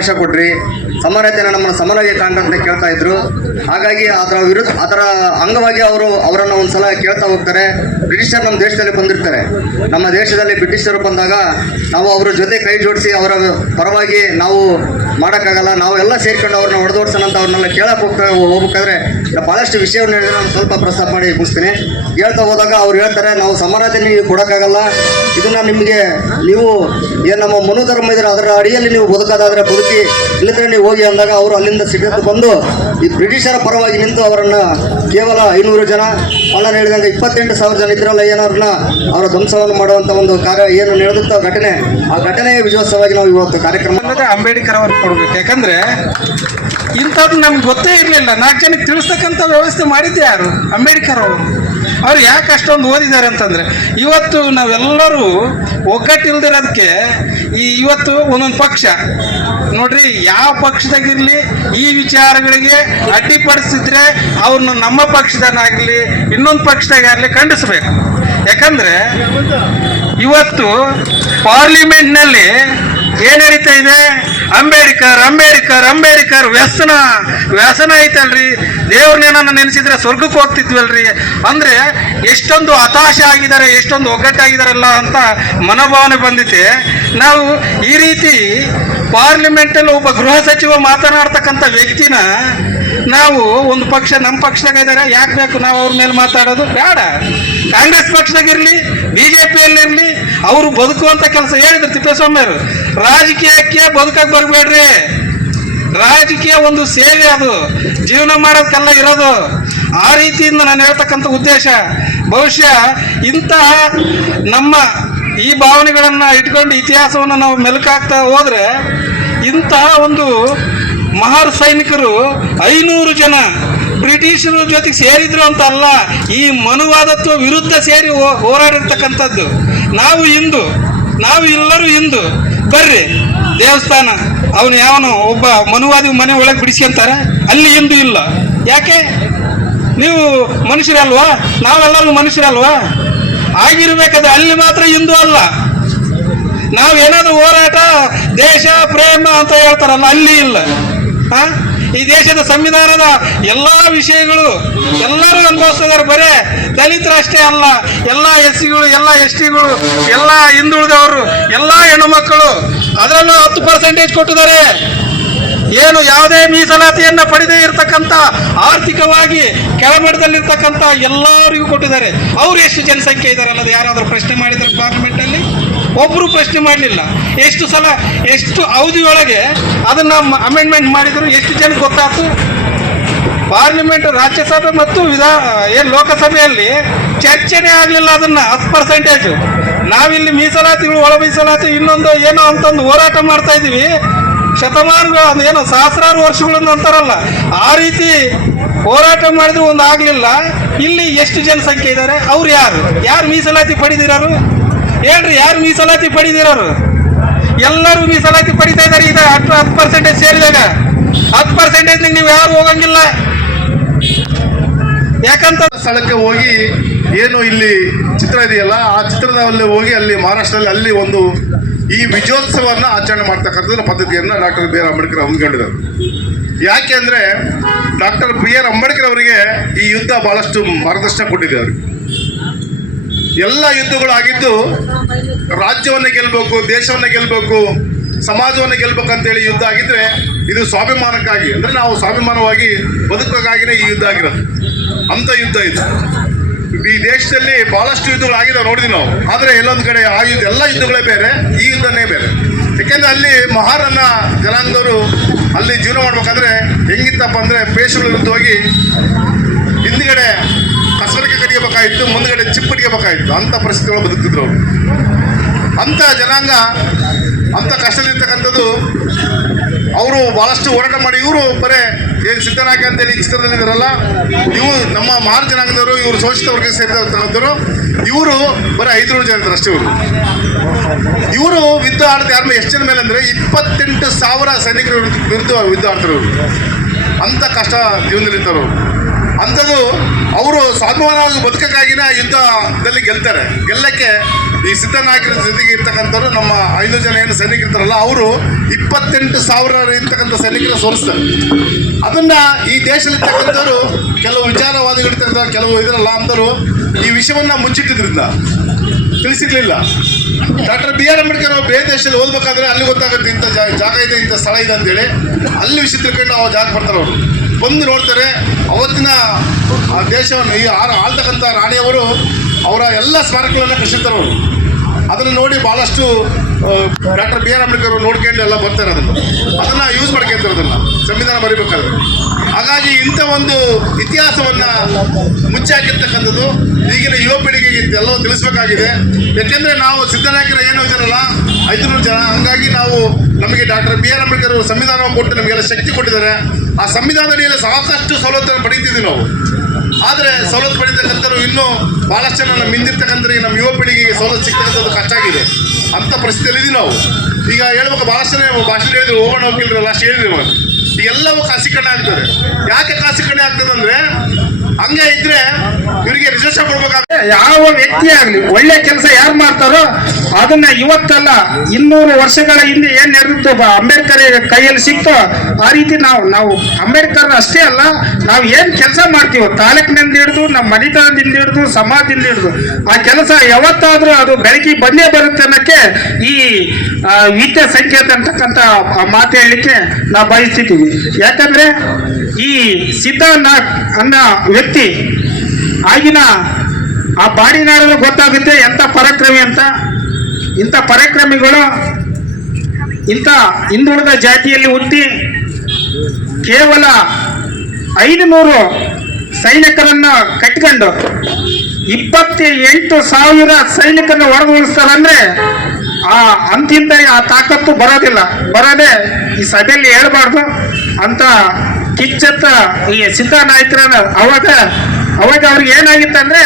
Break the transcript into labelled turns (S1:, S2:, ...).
S1: ಅವಕಾಶ ಕೊಡ್ರಿ. ಸಮಾನತೆಯನ್ನು ನಮ್ಮನ್ನು ಸಮನಾಗಿ ಕಾಣ್ತಂತ ಕೇಳ್ತಾ ಇದ್ರು. ಹಾಗಾಗಿ ಅದರ ವಿರುದ್ಧ ಅದರ ಅಂಗವಾಗಿ ಅವರು ಅವರನ್ನು ಒಂದ್ಸಲ ಕೇಳ್ತಾ ಹೋಗ್ತಾರೆ. ಬ್ರಿಟಿಷರ್ ನಮ್ಮ ದೇಶದಲ್ಲಿ ಬಂದಿರ್ತಾರೆ. ನಮ್ಮ ದೇಶದಲ್ಲಿ ಬ್ರಿಟಿಷರು ಬಂದಾಗ ನಾವು ಅವರ ಜೊತೆ ಕೈ ಜೋಡಿಸಿ ಅವರ ಪರವಾಗಿ ನಾವು ಮಾಡೋಕ್ಕಾಗಲ್ಲ, ನಾವೆಲ್ಲ ಸೇರ್ಕೊಂಡು ಅವ್ರನ್ನ ಹೊಡೆದೋಡ್ಸೋಣ ಅಂತ ಅವ್ರನ್ನೆಲ್ಲ ಕೇಳಕ್ಕೆ ಹೋಗ್ತಾ ಹೋಗ್ಬೇಕಾದ್ರೆ ಭಾಳಷ್ಟು ವಿಷಯವನ್ನು ಹೇಳಿದ್ರೆ ನಾನು ಸ್ವಲ್ಪ ಪ್ರಸ್ತಾಪ ಮಾಡಿ ಮುಗಿಸ್ತೀನಿ. ಹೇಳ್ತಾ ಹೋದಾಗ ಅವ್ರು ಹೇಳ್ತಾರೆ, ನಾವು ಸಮಾನತೆ ನೀವು ಕೊಡೋಕ್ಕಾಗಲ್ಲ. ಇದನ್ನು ನಿಮಗೆ ನೀವು ಏನು ನಮ್ಮ ಮನೋಧರ್ಮ ಇದ್ರೆ ಅದರ ಅಡಿಯಲ್ಲಿ ನೀವು ಬದುಕೋದಾದರೆ ಬದುಕಿ ಇಲ್ಲದ್ರೆ ನೀವು ಹೋಗಿ ಅಂದಾಗ ಅವರು ಅಲ್ಲಿಂದ ಸಿಗತ್ತು ಬಂದು ಈ ಬ್ರಿಟಿಷರ ಪರವಾಗಿ ನಿಂತು ಅವರನ್ನು ಕೇವಲ ಐನೂರು ಜನ ಅಲ್ಲ ಹೇಳಿದಂಗೆ ಇಪ್ಪತ್ತೆಂಟು ಸಾವಿರ ಜನ ಇದ್ರಲ್ಲ ಏನವ್ರನ್ನ ಅವರ ಧ್ವಂಸವನ್ನು ಮಾಡುವಂಥ ಒಂದು ಕಾರ್ಯ ಏನು ನಡೆದಂಥ ಘಟನೆ, ಆ ಘಟನೆಯ ವಿಜಯೋತ್ಸವವಾಗಿ ನಾವು ಇವತ್ತು ಕಾರ್ಯಕ್ರಮ
S2: ಅಂಬೇಡ್ಕರ್ ಅವ್ರಿಗೆ ಕೊಡ್ಬೇಕು ಯಾಕಂದ್ರೆ ಇಂಥದ್ದು ನಮ್ಗೆ ಗೊತ್ತೇ ಇರಲಿಲ್ಲ. ನಾಲ್ಕು ಜನಕ್ಕೆ ತಿಳಿಸ್ತಕ್ಕಂಥ ವ್ಯವಸ್ಥೆ ಮಾಡಿದ್ದೆ ಯಾರು? ಅಂಬೇಡ್ಕರ್ ಅವರು. ಅವ್ರು ಯಾಕೆ ಅಷ್ಟೊಂದು ಓದಿದ್ದಾರೆ ಅಂತಂದ್ರೆ, ಇವತ್ತು ನಾವೆಲ್ಲರೂ ಒಗ್ಗಟ್ಟಿಲ್ದಿರೋದಕ್ಕೆ ಈ ಇವತ್ತು ಒಂದೊಂದು ಪಕ್ಷ, ನೋಡ್ರಿ ಯಾವ ಪಕ್ಷದಾಗಿರ್ಲಿ, ಈ ವಿಚಾರಗಳಿಗೆ ಅಡ್ಡಿಪಡಿಸಿದ್ರೆ ಅವ್ರನ್ನ ನಮ್ಮ ಪಕ್ಷದಾಗಲಿ ಇನ್ನೊಂದು ಪಕ್ಷದಾಗಲಿ ಖಂಡಿಸ್ಬೇಕು. ಯಾಕಂದ್ರೆ, ಇವತ್ತು ಪಾರ್ಲಿಮೆಂಟ್ನಲ್ಲಿ ಏನ್ ನಡೀತಾ ಇದೆ? ಅಂಬೇಡ್ಕರ್ ಅಂಬೇಡ್ಕರ್ ಅಂಬೇಡ್ಕರ್, ವ್ಯಸನ. ವ್ಯಸನ ಐತಲ್ರಿ. ದೇವ್ರನ್ನೇನನ್ನ ನೆನೆಸಿದ್ರೆ ಸ್ವರ್ಗಕ್ಕೆ ಹೋಗ್ತಿದ್ವಲ್ರಿ. ಅಂದ್ರೆ ಎಷ್ಟೊಂದು ಹತಾಶೆ ಆಗಿದ್ದಾರೆ, ಎಷ್ಟೊಂದು ಒಗ್ಗಟ್ಟಾಗಿದಾರಲ್ಲ ಅಂತ ಮನೋಭಾವನೆ ಬಂದಿದೆ. ನಾವು ಈ ರೀತಿ ಪಾರ್ಲಿಮೆಂಟಲ್ಲಿ ಒಬ್ಬ ಗೃಹ ಸಚಿವ ಮಾತನಾಡ್ತಕ್ಕಂಥ ವ್ಯಕ್ತಿನ ನಾವು ಒಂದು ಪಕ್ಷ ನಮ್ಮ ಪಕ್ಷದಾಗ ಇದ್ದಾರೆ ಯಾಕೆ ಬೇಕು ನಾವು ಅವ್ರ ಮೇಲೆ ಮಾತಾಡೋದು? ಬೇಡ. ಕಾಂಗ್ರೆಸ್ ಪಕ್ಷದಾಗಿರ್ಲಿ ಬಿ ಜೆ ಪಿಯಲ್ಲಿರಲಿ ಅವರು ಬದುಕುವಂಥ ಕೆಲಸ ಹೇಳಿದ್ರು ತಿಪ್ಪೇಸ್ವಾಮಿ ಅವರು ರಾಜಕೀಯಕ್ಕೆ ಬದುಕಕ್ಕೆ ಬರಬೇಡ್ರಿ. ರಾಜಕೀಯ ಒಂದು ಸೇವೆ ಅದು. ಜೀವನ ಮಾಡೋದಕ್ಕೆಲ್ಲ ಇರೋದು. ಆ ರೀತಿಯಿಂದ ನಾನು ಹೇಳ್ತಕ್ಕಂಥ ಉದ್ದೇಶ. ಬಹುಶಃ ಇಂತಹ ನಮ್ಮ ಈ ಭಾವನೆಗಳನ್ನು ಇಟ್ಕೊಂಡು ಇತಿಹಾಸವನ್ನು ನಾವು ಮೆಲುಕಾಗ್ತಾ ಹೋದರೆ ಇಂತಹ ಒಂದು ಮಹಾರ್ ಸೈನಿಕರು ಐನೂರು ಜನ ಬ್ರಿಟಿಷರ ಜೊತೆಗೆ ಸೇರಿದ್ರು ಅಂತ ಅಲ್ಲ, ಈ ಮನುವಾದತ್ವ ವಿರುದ್ಧ ಸೇರಿ ಹೋರಾಡಿರ್ತಕ್ಕಂಥದ್ದು. ನಾವು ಇಂದು ನಾವು ಎಲ್ಲರೂ ಇಂದು ಬರ್ರಿ, ದೇವಸ್ಥಾನ, ಅವನು ಯಾವನು ಒಬ್ಬ ಮನುವಾದಿ ಮನೆ ಒಳಗೆ ಬಿಡಿಸ್ಕೊಂತಾರೆ ಅಲ್ಲಿ ಇಂದು ಇಲ್ಲ. ಯಾಕೆ? ನೀವು ಮನುಷ್ಯರಲ್ವಾ? ನಾವೆಲ್ಲರೂ ಮನುಷ್ಯರಲ್ವಾ? ಆಗಿರ್ಬೇಕಾದ್ರೆ ಅಲ್ಲಿ ಮಾತ್ರ ಇಂದು ಅಲ್ಲ. ನಾವೇನಾದ್ರೂ ಹೋರಾಟ, ದೇಶ, ಪ್ರೇಮ ಅಂತ ಹೇಳ್ತಾರಲ್ಲ, ಅಲ್ಲಿ ಇಲ್ಲ? ಈ ದೇಶದ ಸಂವಿಧಾನದ ಎಲ್ಲಾ ವಿಷಯಗಳು, ಎಲ್ಲರೂ ಅನುಭವಿಸ್ತಿದ್ದಾರೆ ಬರೇ ದಲಿತರು ಅಷ್ಟೇ ಅಲ್ಲ, ಎಲ್ಲ ಎಸ್ ಸಿಗಳು ಎಲ್ಲ ಎಸ್ ಟಿಗಳು ಎಲ್ಲ ಹಿಂದುಳಿದವರು, ಎಲ್ಲ ಹೆಣ್ಣುಮಕ್ಕಳು ಅದರಲ್ಲೂ ಹತ್ತು ಪರ್ಸೆಂಟೇಜ್ ಕೊಟ್ಟಿದ್ದಾರೆ. ಏನು ಯಾವುದೇ ಮೀಸಲಾತಿಯನ್ನ ಪಡೆದೇ ಇರತಕ್ಕಂಥ, ಆರ್ಥಿಕವಾಗಿ ಕೆಳಮಟ್ಟದಲ್ಲಿರ್ತಕ್ಕಂಥ ಎಲ್ಲರಿಗೂ ಕೊಟ್ಟಿದ್ದಾರೆ. ಅವ್ರು ಎಷ್ಟು ಜನಸಂಖ್ಯೆ ಇದ್ದಾರೆ ಅನ್ನೋದು ಯಾರಾದರೂ ಪ್ರಶ್ನೆ ಮಾಡಿದ್ರೆ ಪಾರ್ಲಿಮೆಂಟ್ ಒಬ್ರು ಪ್ರಶ್ನೆ ಮಾಡಲಿಲ್ಲ. ಎಷ್ಟು ಸಲ, ಎಷ್ಟು ಅವಧಿಯೊಳಗೆ ಅದನ್ನು ಅಮೆಂಡ್ಮೆಂಟ್ ಮಾಡಿದ್ರು, ಎಷ್ಟು ಜನ ಗೊತ್ತಾಯ್ತು ಪಾರ್ಲಿಮೆಂಟ್ ರಾಜ್ಯಸಭೆ ಮತ್ತು ವಿಧಾ ಏನು ಲೋಕಸಭೆಯಲ್ಲಿ ಚರ್ಚೆನೇ ಆಗಲಿಲ್ಲ ಅದನ್ನು, ಹತ್ತು ಪರ್ಸೆಂಟೇಜು ನಾವಿಲ್ಲಿ ಮೀಸಲಾತಿಗಳು ಒಳ ಮೀಸಲಾತಿ ಇನ್ನೊಂದು ಏನೋ ಅಂತಂದು ಹೋರಾಟ ಮಾಡ್ತಾ ಇದ್ದೀವಿ. ಶತಮಾನಗಳು ಏನೋ ಸಹಸ್ರಾರು ವರ್ಷಗಳನ್ನು ಅಂತಾರಲ್ಲ. ಆ ರೀತಿ ಹೋರಾಟ ಮಾಡಿದ್ರು ಒಂದು ಆಗಲಿಲ್ಲ. ಇಲ್ಲಿ ಎಷ್ಟು ಜನಸಂಖ್ಯೆ ಇದ್ದಾರೆ? ಅವ್ರು ಯಾರು? ಯಾರು ಮೀಸಲಾತಿ ಪಡೆದಿರೋರು? ಹೇಳ್ರಿ, ಯಾರು ಮೀಸಲಾತಿ ಪಡೆದಿರೋರು ಎಲ್ಲರೂ ಮೀಸಲಾತಿ ಪಡಿತಾ ಇದ್ದಾರೆ ಈಗ ಹತ್ತು ಹತ್ತು ಪರ್ಸೆಂಟೇಜ್ ಸೇರಿದಾಗ. ಹತ್ತು ಪರ್ಸೆಂಟೇಜ್ ನೀವು ಯಾರು ಹೋಗಂಗಿಲ್ಲ. ಯಾಕಂತ
S3: ಸ್ಥಳಕ್ಕೆ ಹೋಗಿ ಏನು ಇಲ್ಲಿ ಚಿತ್ರ ಇದೆಯಲ್ಲ, ಆ ಚಿತ್ರದಲ್ಲಿ ಹೋಗಿ ಅಲ್ಲಿ ಮಹಾರಾಷ್ಟ್ರದಲ್ಲಿ ಅಲ್ಲಿ ಒಂದು ಈ ವಿಜಯೋತ್ಸವವನ್ನು ಆಚರಣೆ ಮಾಡ್ತಕ್ಕಂಥದ್ದು ಪದ್ಧತಿಯನ್ನು ಡಾಕ್ಟರ್ ಬಿ ಆರ್ ಅಂಬೇಡ್ಕರ್ ಹೊಂದ್ಕೊಂಡಿದ್ದಾರೆ ಯಾಕೆ ಅಂದರೆ ಡಾಕ್ಟರ್ ಬಿ ಆರ್ ಅಂಬೇಡ್ಕರ್ ಅವರಿಗೆ ಈ ಯುದ್ಧ ಭಾಳಷ್ಟು ಮಾರ್ಗದರ್ಶನ ಕೊಟ್ಟಿದೆ ಅವ್ರಿಗೆ ಎಲ್ಲ ಯುದ್ಧಗಳು ಆಗಿದ್ದು ರಾಜ್ಯವನ್ನು ಗೆಲ್ಲಬೇಕು ದೇಶವನ್ನು ಗೆಲ್ಲಬೇಕು ಸಮಾಜವನ್ನು ಅಂತೇಳಿ ಯುದ್ಧ ಆಗಿದ್ರೆ ಇದು ಸ್ವಾಭಿಮಾನಕ್ಕಾಗಿ, ಅಂದರೆ ನಾವು ಸ್ವಾಭಿಮಾನವಾಗಿ ಬದುಕೋಕ್ಕಾಗಿನೇ ಈ ಯುದ್ಧ ಆಗಿರೋದು. ಅಂಥ ಯುದ್ಧ ಇದು. ಈ ದೇಶದಲ್ಲಿ ಬಹಳಷ್ಟು ಯುದ್ಧಗಳು ಆಗಿದಾವೆ, ನೋಡಿದ್ವಿ ನಾವು. ಆದರೆ ಎಲ್ಲೊಂದು ಕಡೆ ಆ ಯುದ್ಧ, ಎಲ್ಲ ಯುದ್ಧಗಳೇ ಬೇರೆ, ಈ ಯುದ್ಧನೇ ಬೇರೆ. ಯಾಕೆಂದರೆ ಅಲ್ಲಿ ಮಹಾರನ್ನ ಜನಾಂಗದವರು ಅಲ್ಲಿ ಜೀವನ ಮಾಡ್ಬೇಕಾದ್ರೆ ಹೆಂಗಿತ್ತಪ್ಪ ಅಂದರೆ ಪೇಶಗಳ ವಿರುದ್ಧವಾಗಿ ಹಿಂದ್ಗಡೆ ಕಸವರಿಕೆ ಕಡಿಯಬೇಕಾಯಿತು, ಮುಂದ್ಗಡೆ ಚಿಪ್ ಅಂತ ಅಂಥ ಪರಿಸ್ಥಿತಿಗಳು ಬದುಕ್ತಿದ್ರು ಅವರು. ಅಂಥ ಜನಾಂಗ ಅಂಥ ಕಷ್ಟದಲ್ಲಿರ್ತಕ್ಕಂಥದ್ದು, ಅವರು ಬಹಳಷ್ಟು ಹೋರಾಟ ಮಾಡಿ, ಇವರು ಬರೇ ಏನು ಸಿದ್ಧನಾಗಿ ಅಂತೇಳಿ ಚಿತ್ರದಲ್ಲಿ ಇದಾರಲ್ಲ ಇವು ನಮ್ಮ ಮಾರು ಜನಾಂಗದವರು, ಇವರು ಶೋಷಿತ ವರ್ಗಕ್ಕೆ ಸೇರಿದವರು ಇವರು ಬರೀ ಐದುನೂರು ಜನ ಇರ್ತಾರೆ ಅಷ್ಟೇ ಇವರು. ಇವರು ಯುದ್ಧ ಆಡ್ತಾರೆ ಯಾರ ಎಷ್ಟು ಜನ ಮೇಲೆ ಅಂದರೆ ಇಪ್ಪತ್ತೆಂಟು ಸಾವಿರ ಸೈನಿಕರ ವಿರುದ್ಧ- ಯುದ್ಧ ಆಡ್ತಾರೆ ಇವರು ಅಂಥ ಕಷ್ಟ ಜೀವನದಲ್ಲಿದ್ದವರು. ಅಂಥದ್ದು ಅವರು ಸ್ವಾಭಿಮಾನವಾಗಿ ಬದುಕಕ್ಕಾಗಿನ ಯುದ್ಧದಲ್ಲಿ ಗೆಲ್ತಾರೆ. ಗೆಲ್ಲಕ್ಕೆ ಈ ಸಿದ್ಧನಾಯಕರ ಜೊತೆಗೆ ಇರ್ತಕ್ಕಂಥವ್ರು ನಮ್ಮ ಐದು ಜನ ಏನು ಸೈನಿಕರಿರ್ತಾರಲ್ಲ ಅವರು ಇಪ್ಪತ್ತೆಂಟು ಸಾವಿರ ಇರ್ತಕ್ಕಂಥ ಸೈನಿಕರ ಸೋರಿಸ್ತಾರೆ ಅದನ್ನ ಈ ದೇಶದಲ್ಲಿರ್ತಕ್ಕಂಥವ್ರು ಕೆಲವು ವಿಚಾರವಾದಿಗಳಿರ್ತಕ್ಕಂಥ ಕೆಲವು ಇದರಲ್ಲ ಅಂದರು ಈ ವಿಷಯವನ್ನ ಮುಚ್ಚಿಟ್ಟಿದ್ರಿಂದ ತಿಳಿಸಿರ್ಲಿಲ್ಲ. ಡಾಕ್ಟರ್ ಬಿ ಆರ್ ಅಂಬೇಡ್ಕರ್ ಅವರು ಬೇರೆ ದೇಶದಲ್ಲಿ ಓದ್ಬೇಕಾದ್ರೆ ಅಲ್ಲಿ ಗೊತ್ತಾಗುತ್ತೆ ಇಂಥ ಜಾಗ ಇದೆ, ಇಂಥ ಸ್ಥಳ ಇದೆ ಅಂತೇಳಿ. ಅಲ್ಲಿ ವಿಷಯ ತಿಳ್ಕೊಂಡು ಅವ್ರು ಜಾಗ ಬರ್ತಾರೆ ಅವರು. ಬಂದು ನೋಡ್ತಾರೆ ಅವತ್ತಿನ ದೇಶವನ್ನು ಈ ಆಳ್ತಕ್ಕಂಥ ರಾಣಿಯವರು ಅವರ ಎಲ್ಲ ಸ್ಮಾರಕಗಳನ್ನು ಕಟ್ಟಿರ್ತಾರೆ ಅವರು. ಅದನ್ನು ನೋಡಿ ಭಾಳಷ್ಟು ಡಾಕ್ಟರ್ ಬಿ ಆರ್ ಅಂಬೇಡ್ಕರ್ ನೋಡ್ಕೊಂಡು ಎಲ್ಲ ಬರ್ತಾರೆ ಅದನ್ನು. ಅದನ್ನು ಯೂಸ್ ಮಾಡ್ಕೊಂತಾರೆ ಅದನ್ನು. ಸಂವಿಧಾನ ಬರೀಬೇಕಾದ್ರೆ ಹಾಗಾಗಿ ಇಂಥ ಒಂದು ಇತಿಹಾಸವನ್ನು ಮುಚ್ಚಾಕಿರ್ತಕ್ಕಂಥದ್ದು ಈಗಿನ ಯುವ ಪೀಳಿಗೆಗೆ ಎಲ್ಲವೂ ತಿಳಿಸ್ಬೇಕಾಗಿದೆ. ಯಾಕೆಂದರೆ ನಾವು ಸಿದ್ದನಾಯಕರ ಏನು ಇದ್ದಾರಲ್ಲ ಐದುನೂರು ಜನ. ಹಾಗಾಗಿ ನಾವು ನಮಗೆ ಡಾಕ್ಟರ್ ಬಿ ಆರ್ ಅಂಬೇಡ್ಕರ್ ಅವರು ಸಂವಿಧಾನವನ್ನು ಕೊಟ್ಟು ನಮಗೆಲ್ಲ ಶಕ್ತಿ ಕೊಟ್ಟಿದ್ದಾರೆ. ಆ ಸಂವಿಧಾನದಲ್ಲಿ ಸಾಕಷ್ಟು ಸವಲತ್ತನ್ನು ಪಡೀತಿದ್ವಿ ನಾವು. ಆದರೆ ಸವಲತ್ತು ಪಡೀತಕ್ಕಂಥವ್ರು ಇನ್ನೂ ಭಾಳಷ್ಟು ಜನ ನಮ್ಮ ನಮ್ಮ ಯುವ ಪೀಳಿಗೆಗೆ ಸವಲತ್ತು ಸಿಗ್ತಕ್ಕಂಥದ್ದು ಆಗಿದೆ. ಅಂಥ ಪರಿಸ್ಥಿತಿಯಲ್ಲಿ ಇದೀವಿ ನಾವು. ಈಗ ಹೇಳ್ಬೇಕು ಭಾಳಷ್ಟು ಭಾಷಣ ಹೇಳಿದ್ರು, ಹೋಗೋಣ ಹೋಗಿಲ್ರಿ ಲಾಸ್ಟ್ ಹೇಳಿದ್ರಿ ಎಲ್ಲವೂ ಖಾಸೀಕರಣ ಆಗ್ತದೆ. ಯಾಕೆ ಖಾಸೀಕರಣ ಆಗ್ತದೆ ಅಂದ್ರೆ, ಹಂಗೆ ಇದ್ರೆ ಇವರಿಗೆ ವಿಶೇಷ ಕೊಡ್ಬೇಕಾದ್ರೆ
S4: ಯಾವ ವ್ಯಕ್ತಿ ಆಗಲಿ, ಒಳ್ಳೆ ಕೆಲಸ ಯಾರು ಮಾಡ್ತಾರೋ, ಅದನ್ನ ಇವತ್ತಲ್ಲ ಇನ್ನೂರು ವರ್ಷಗಳ ಹಿಂದೆ ಏನ್ ನಡೆದಿತ್ತು ಬ- ಅಂಬೇಡ್ಕರ್ ಕೈಯಲ್ಲಿ ಸಿಕ್ತೋ, ಆ ರೀತಿ ನಾವು ನಾವು ಅಂಬೇಡ್ಕರ್ ಅಷ್ಟೇ ಅಲ್ಲ, ನಾವು ಏನ್ ಕೆಲಸ ಮಾಡ್ತೀವೋ, ತಾಲೂಕಿನಿಂದ ಹಿಡಿದು, ನಮ್ಮ ಮನೆತನದಿಂದ ಹಿಡಿದು, ಸಮಾಜದಿಂದ ಹಿಡಿದು, ಆ ಕೆಲಸ ಯಾವತ್ತಾದ್ರೂ ಅದು ಬೆಳಕಿ ಬಂದೇ ಬರುತ್ತೆ ಅನ್ನೋಕ್ಕೆ ಈ ವಿದ್ಯಾ ಸಂಕೇತ ಅಂತಕ್ಕಂಥ ಮಾತು ಹೇಳಲಿಕ್ಕೆ ನಾವು ಬಯಸ್ತಿದ್ದೀವಿ ಯಾಕಂದ್ರೆ ಈ ಸಿದ್ಧನಾಥ್ ಅನ್ನೋ ವ್ಯಕ್ತಿ ಆಗಿನ ಆ ಬಾಡಿನಾಡಲು ಗೊತ್ತಾಗುತ್ತೆ ಎಂಥ ಪರಾಕ್ರಮಿ ಅಂತ. ಇಂಥ ಪರಾಕ್ರಮಿಗಳು ಇಂಥ ಹಿಂದುಳಿದ ಜಾತಿಯಲ್ಲಿ ಹುಟ್ಟಿ ಕೇವಲ ಐದು ನೂರು ಸೈನಿಕರನ್ನ ಕಟ್ಕೊಂಡು ಇಪ್ಪತ್ತ ಎಂಟು ಸಾವಿರ ಸೈನಿಕರನ್ನ ಹೊರಗುಳಿಸ್ತಾರಂದ್ರೆ ಆ ಅಂತಿಂದ ಆ ತಾಕತ್ತು ಬರೋದಿಲ್ಲ. ಬರೋದೇ ಈ ಸಭೆಯಲ್ಲಿ ಹೇಳ್ಬಾರ್ದು. ಅಂತ ಕಿಚ್ಚತ್ತ ಈ ಸಿದ್ದನಾಯಕರ ಅವಾಗ ಅವಾಗ ಅವ್ರಿಗೆ ಏನಾಗಿತ್ತಂದ್ರೆ